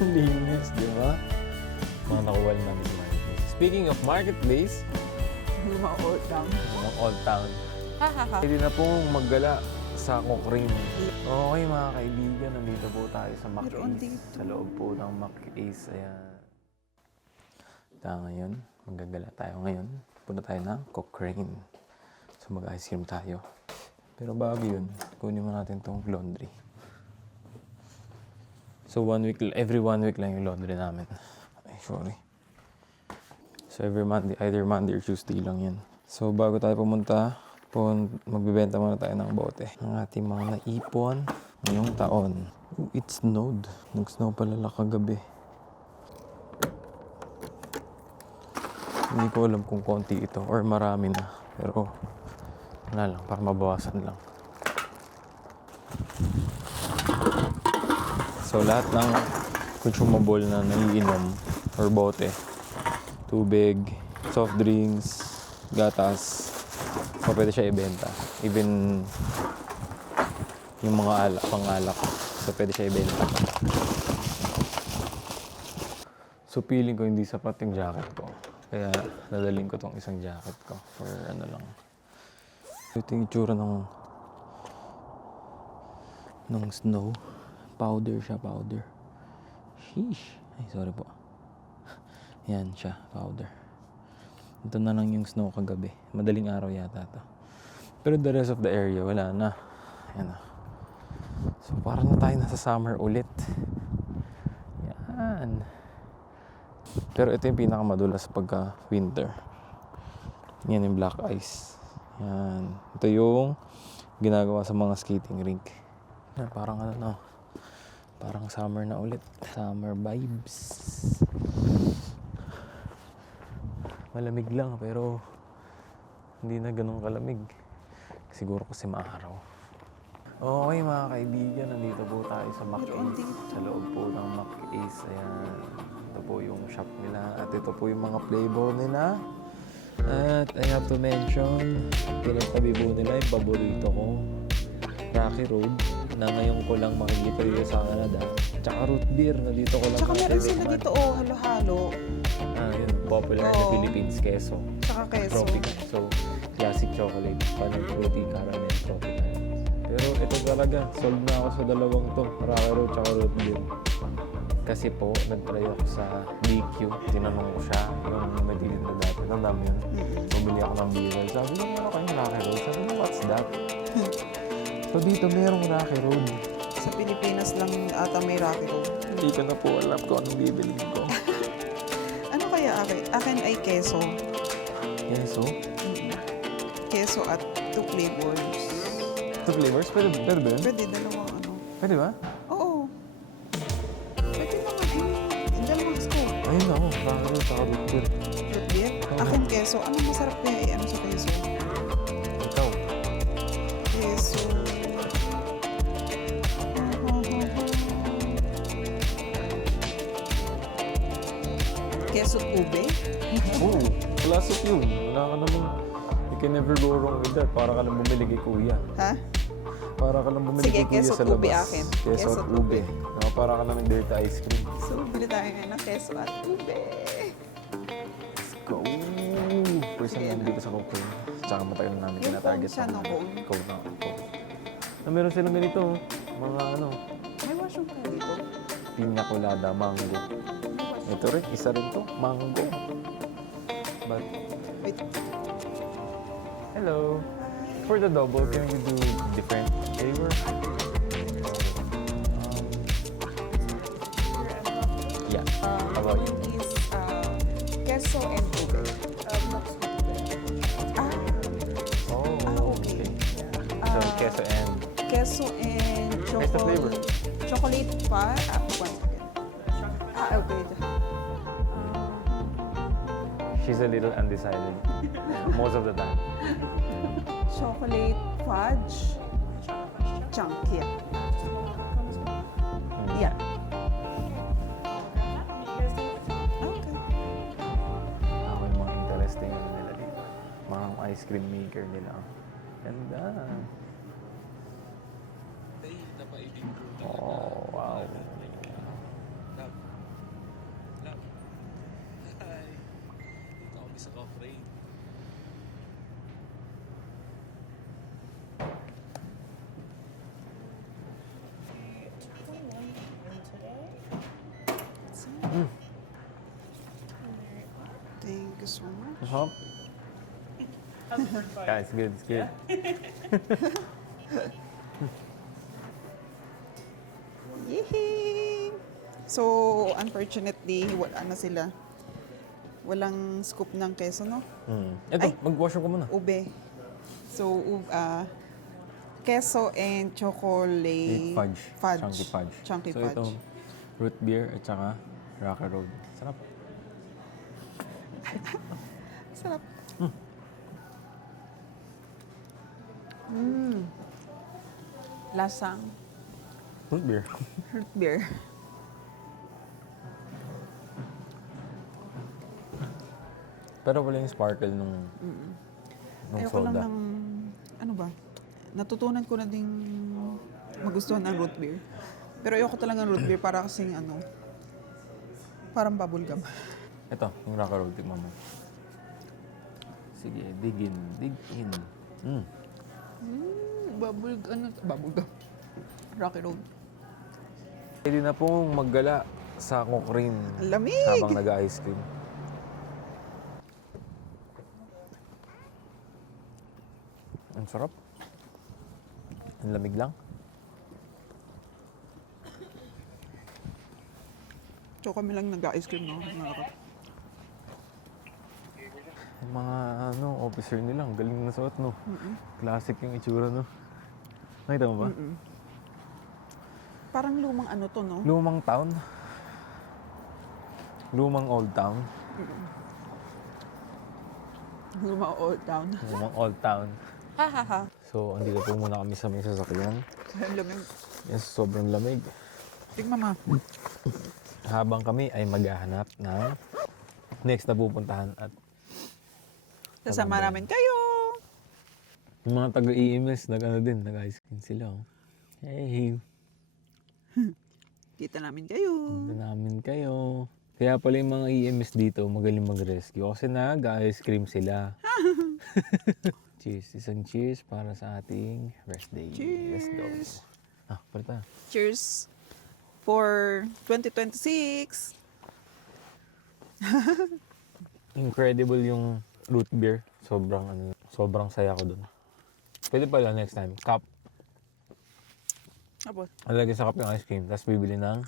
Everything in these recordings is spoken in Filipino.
Linis, di ba? Mga nakuha namin sa marketplace. Speaking of marketplace, Mga old town. ng Old Town. Pwede na pong maggala sa Cochrane. Okay mga kaibigan, nandito po tayo sa Meron McAce. dito. Sa loob po ng McAce. Ayan. Ngayon, maggagala tayo ngayon. Punta tayo ng Cochrane. So mag-ice cream tayo. Pero bago yun, kunin mo natin tong laundry. So every 1 week lang yung laundry namin. Ay, sorry. So every Monday, either Monday or Tuesday lang yan. So bago tayo pumunta, magbibenta muna tayo ng bote. Ng ating mga naipon ngayong taon. Ooh, it snowed. Nag-snow pala kagabi. Hindi ko alam kung konti ito or marami na. Pero wala lang, para mabawasan lang. So lahat ng consumable na naiinom or bote, tubig, soft drinks, gatas, so pwede siya ibenta. Even yung mga pangalak, so pwede siya ibenta. So feeling ko hindi sapat yung jacket ko. Kaya nadaling ko tong isang jacket ko for ano lang. Ito yung itsura ng snow. Powder siya, powder. Sheesh. Ay, sorry po. Yan siya, powder. Ito na lang yung snow kagabi. Madaling araw yata ito. Pero the rest of the area, wala na. Yan na. So, parang na tayo nasa summer ulit. Yan. Pero ito yung pinakamadulas pagka winter. Yan yung black ice. Yan. Ito yung ginagawa sa mga skating rink. Yan, parang ano na. Parang summer na ulit. Summer vibes. Malamig lang pero hindi na ganun kalamig. Siguro kasi maaraw. Okay mga kaibigan, nandito po tayo sa McAce. Sa loob po ng McAce. Ayan. Ito po yung shop nila. At ito po yung mga flavor nila. At I have to mention, pinagtabi po nila yung paborito ko. Rocky Road. Na ngayon ko lang makikita dito sa Canada. Tsaka root beer na dito ko lang Tsaka meron sila dito, halo-halo. Yun, popular na Philippines queso. Tsaka queso. Tropical. So, classic chocolate. Panang fruity caramel tropical. Pero ito talaga, sold na ako sa dalawang to. Rocky Road tsaka root beer. Kasi po, nag-try ako sa DQ. Tinanong ko siya, yung nagilid na dati. Tandaan mo yun? Bumili ako ng beer. Sabi niya, meron kayong Rocky Road. Sabi niya, what's that? So dito merong Rocky Road. Sa Pilipinas lang ata may Rocky Road. Hindi ko na po alam kung anong bibilin ko. Ano kaya akin? Akin ay queso. Queso? Queso at 2 flavors. 2 flavors? Pwede ba yun? Pwede, dalawang ano. Pwede ba? Oo. Pwede naman. Dalawang scoop. Ayun ako, Rocky Road, saka root beer. Root beer? Akin queso. Anong masarap kaya ano sa queso? Ikaw? Queso. Queso ube? Oo, classic yun. Wala ka naman, you can never go wrong with that. Para ka lang bumili kay kuya. Ha? Para ka lang bumili Sige, kay kuya queso sa at ube labas. akin. Queso Queso at at ube. ube. Para ka lang nag-dirty ice cream. So, bili tayo ngayon ng queso at ube. Let's go! First time Sige namin na. dito sa Cochrane. Tsaka matagal na namin Yung tinatarget cone siya, no? Cone. Cone na. Cone. Meron silang ganito, mga ano, May washroom ka dito? piña colada, mango. Ito rin, isa rin to, mango. But, Wait. hello. For the double, can you do different flavor? Yeah. How about you? One is queso and ube. Oh, okay. So, queso and... Queso and Where's the flavor? chocolate pa. One second. Okay. She's a little undecided. Most of the time. Chocolate fudge. Chunk, yeah. Yeah. Okay. Ako yung mga interesting ano nila dito. Mga ice cream maker nila. Ganda. Oh, wow. Thank you so much. Masarap. Yeah, it's good, it's good. Yehey! So, unfortunately, wala na sila. Walang scoop ng keso, no? Ito, Ay. mag-wash ka muna. Ube. So, keso and chocolate Fudge. Chunky fudge. Chunky So fudge. ito, root beer at saka Rocky Road. Sarap. Sarap. Lasang Root beer. root beer. Pero wala yung sparkle nung Ayoko lang soda. ng, ano ba, natutunan ko na ding magustuhan ang root beer. Pero ayoko talaga ng root beer para kasing parang bubblegum. Ito, yung Rocky Road. Tignan mo. Sige, dig in. Dig in. Bubblegum. Rocky Road. Pwede na pong maggala sa Cochrane Ang lamig! habang nag-ice cream. Ang sarap. Ang lamig lang. So kami lang nag-ice cream, no? Yung mga officer nila, ang galing na suot, no? Classic yung itsura, no? Nakita mo ba? Parang lumang ano to, no? Lumang town. Lumang old town. Lumang old town. Lumang old town. Ha ha ha. So, andito po muna kami sa may sasakyan. Ang lamig. Yes, sobrang lamig. Tingnan ma. Habang kami ay maghahanap ng next na pupuntahan at Kasama namin kayo. yung mga taga-EMS nag-ice cream sila. Oh. Hey, Kita namin kayo. ganda namin kayo. Kaya pala yung mga EMS dito magaling mag-rescue kasi nag-ice cream sila. Cheers. Isang cheers para sa ating rest day. Let's go. Cheers. Palita. Cheers for 2026. Incredible yung root beer. Sobrang saya ko dun. Pwede pala next time, cup. Abo. Alagay sa cup yung ice cream, tapos bibili ng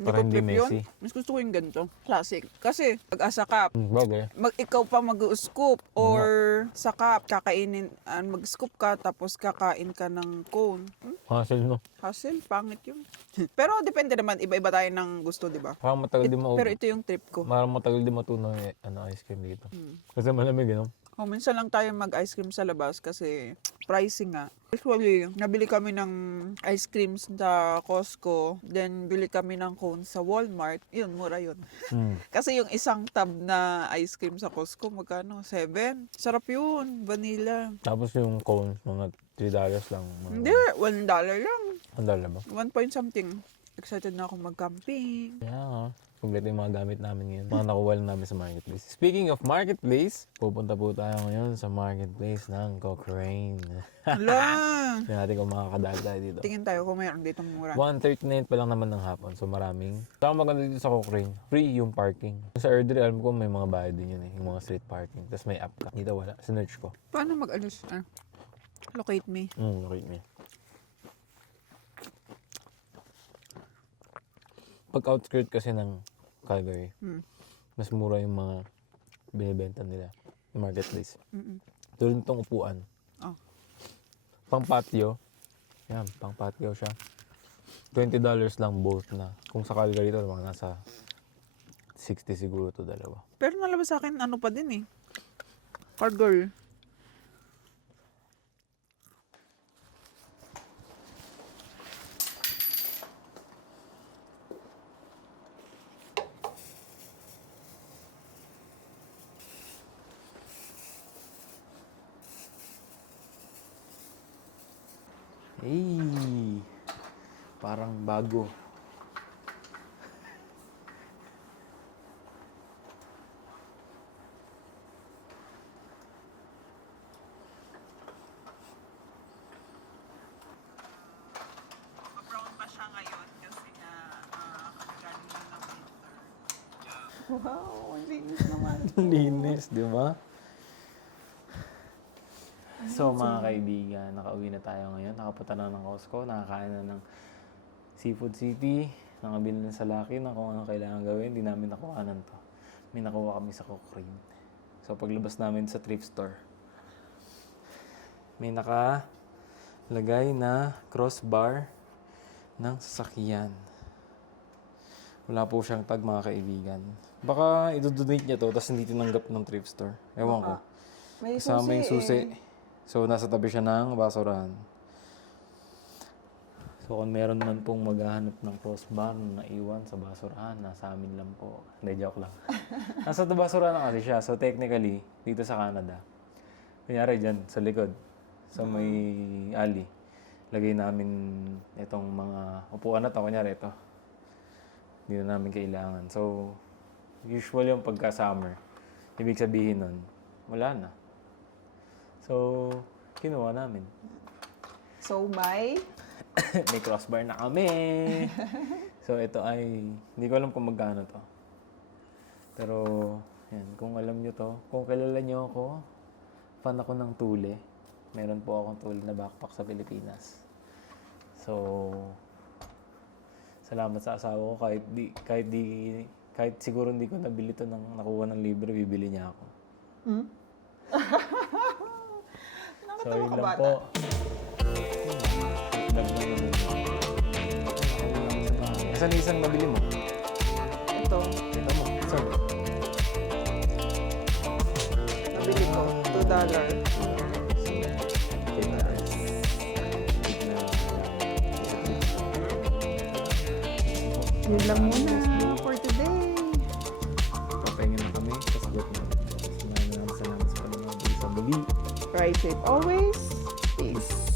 Hindi para ko hindi trip messy. yun. Mas gusto ko yung ganito. Classic. Kasi pag-asa ka, Bagay. ikaw pa mag-scoop or sa cup, kakainin, mag-scoop ka tapos kakain ka ng cone. Hassle, no? Hassle, pangit yun. Pero depende naman, iba-iba tayo ng gusto, di ba? Parang matagal din Pero ito yung trip ko. Parang matagal din matunaw yung ice cream dito. Kasi malamig, no? Oh, minsan lang tayo mag-ice cream sa labas kasi pricing nga. Usually, nabili kami ng ice cream sa Costco, then bili kami ng cone sa Walmart. Yun, mura yun. Kasi yung isang tub na ice cream sa Costco, magkano? 7? Sarap yun, vanilla. Tapos yung cones, mga $3 lang. Hindi, $1 lang. Ang dala ba? 1 point something. Excited na ako mag-camping. Kaya nga. Kompleto yung mga gamit namin ngayon. Mga nakuha lang namin sa marketplace. Speaking of marketplace, pupunta po tayo ngayon sa marketplace ng Cochrane. Hala! Tingnan natin kung makakadali tayo dito. Tingin tayo kung mayroon dito mura. 1:39 pa lang naman ng hapon, so maraming. Saka maganda dito sa Cochrane, free yung parking. Sa Airdrie, alam ko may mga bayad din yun yung mga street parking. Tapos may app ka. Dito wala, sinerch ko. Paano mag-alis? Locate me. Okay me. Pag outskirt kasi ng Calgary, mas mura yung mga binibenta nila yung marketplace. Tulad nitong upuan. Oh. Pang patio. Yan, pang patio siya. $20 lang both na. Kung sa Calgary ito, mga nasa 60 siguro to dalawa. Pero nalabas sa akin, ano pa din eh. Card girl. Hey! Parang bago. Brown pa siya ngayon kasi nga galing ng winter. Wow, ang linis naman. Linis, di ba? So mga kaibigan, nakauwi na tayo ngayon. Nakapunta na ng Costco, nakakain na ng Seafood City, nakabili na sa Lucky na kung ano kailangan gawin. Hindi namin nakuhanan to. May nakuha kami sa Cochrane. So paglabas namin sa thrift store, may nakalagay na crossbar ng sasakyan. Wala po siyang tag mga kaibigan. Baka idodonate niya to, tapos hindi tinanggap ng thrift store. Ewan ko. May Kasama yung susi. So, nasa tabi siya ng basurahan. So, kung meron man pong maghahanap ng crossbar na naiwan sa basurahan, nasa amin lang po. Hindi, joke lang. Nasa basurahan na kasi siya. So, technically, dito sa Canada, kunyari dyan, sa likod, sa may alley, lagay namin itong mga upuan na to. Kunyari ito. Hindi na namin kailangan. So, usually yung pagka-summer, ibig sabihin nun, wala na. So, kinuha namin. So, may crossbar na kami. So, ito ay, hindi ko alam kung magkano to. Pero, yan, kung alam nyo to, kung kilala nyo ako, fan ako ng tule. Meron po akong tule na backpack sa Pilipinas. So, salamat sa asawa ko kahit siguro hindi ko nabili to nang nakuha ng libre, bibili niya ako. So, yun lang po. Saan isang nabili mo? ito. Ito mo. Saan? Nabili ko. $2. Yun lang muna for today. Papahingin na kami. Kasagot na. Salamat sa panonood sa muli. Ride safe always. Peace.